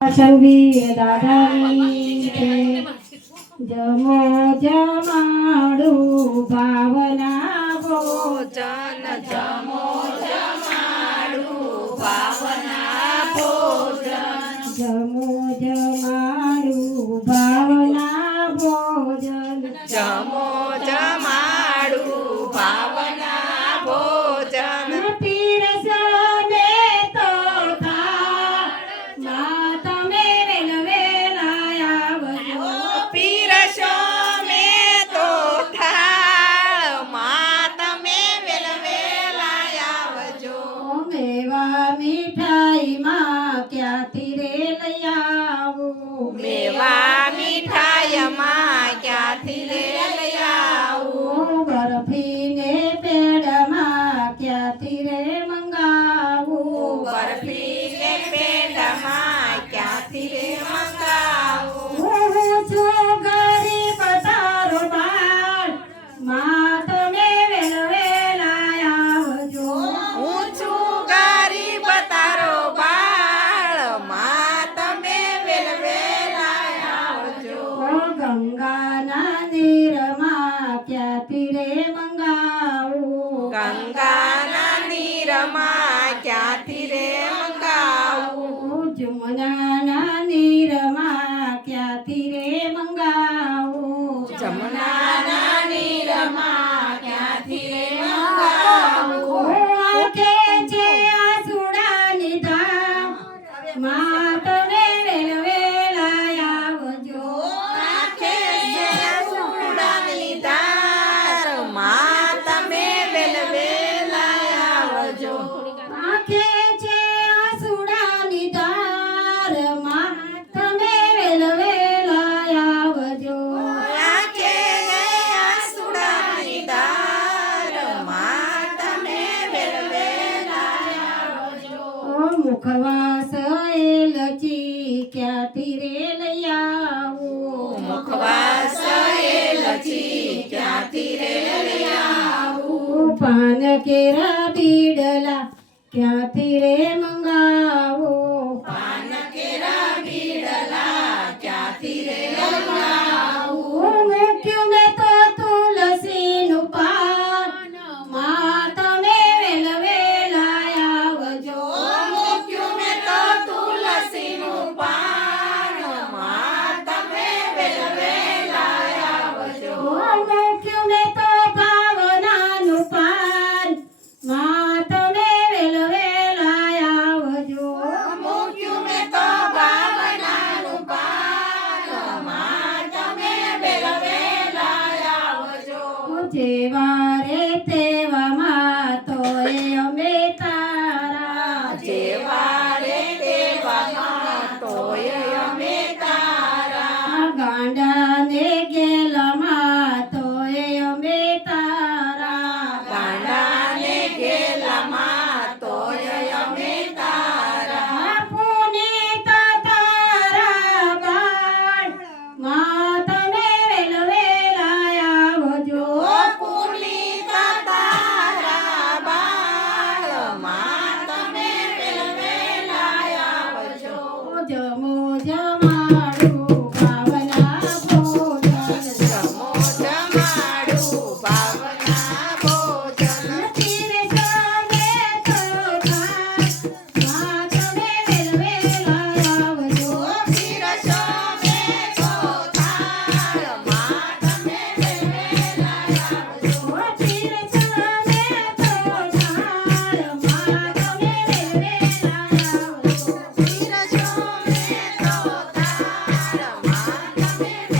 શંભી દાદાની જમો જમાડું ભાવના ભોજન જમો જમાડું ભાવના ભોજન જમો જમાડું ભાવના ભોજન જમો જમાડું ભાવના ભોજન પીરસો ને તો માં તમે વેલવેલા આવજો પીરસો મેં તો થાળ માં તમે વેલવેલા આવજો મેવા મીઠાઈમાં ક્યાંથી રે લઈ આવું મેવા મીઠાઈમાં ક્યાંથી લઈ આવું બરફી ને પેડમાં ક્યાંથી રે મંગાવું બરફી ને પેટમાં ક્યાંથી રે મંગાવું હું છું ગરીબ તારો બાળ માં તમે વેલવેલા આવજો હું છું ગરીબ તારો બાળ માં તમે વેલવેલા આવજો ગંગાના નીરમાં ક્યાંથી રે મંગાવું ગંગાના નીરમાં ક્યાંથી રે મંગાવું જમુનાના નીરમાં ક્યાંથી રે મંગાવું જમનાના નીરમાં ક્યાંથી રે મંગાવું આંખે છે આસુડાની ધામ માં તમે વેલવેલા આવજો આંખે છે સુડાની ધાર માં તમે વેલવેલા આવજો આંખે છે આસુડાની ધાર માં તમે વેલવેલા આવજો આંખે સુડાની ધાર માં તમે વેલવેલા આવજો મુખવાસ એલચી ક્યાંથી રે લઈ આવું મુખવાસ એલચી ક્યાંથી રે લઈ આવું પાન કેરા બીડલા ક્યાંથી રે મંગાવું પાન કેરા બીડલા ક્યાંથી રે મંગાવું મૂક્યું મેં તો તુલસીનું પાન માં તમે વેલવેલા આવજો મૂક્યું મેં તો તુલસીનું પાન માં તમે વેલવેલા આવજો મૂક્યું મેં તો ભાવનાનું પાન માં તમે વેલવેલા આવજો મૂક્યું મેં તો ભાવનાનું પાન માં તમે વેલવેલા આવજો જેવા રે તેવામાં તોય અમે તારા જેવા રે તેવામાં તોય અમે તારા ગાંડા ને ગેલામાં તોય અમે તારા ગાંડાને ગેલામાં તોય અમે તારા પુનીત તારા બાળ માં તમે વેલવેલા આવજો પુનિતા તારા બાળ માં તમે વેલવેલા આવજો જમો જમાડું ભાવના ભોજન જમો જમાડું ભાવના ભોજન પીરસો મેં તો માં તમે વેલવેલા આવજો પીરસો મેં તો થાળ માં તમે વેલવેલા આવજો પીરસો મેં તો થાળ માં તમે વેલવેલા આવજો પીરસો મેં તો થાળ માં તમે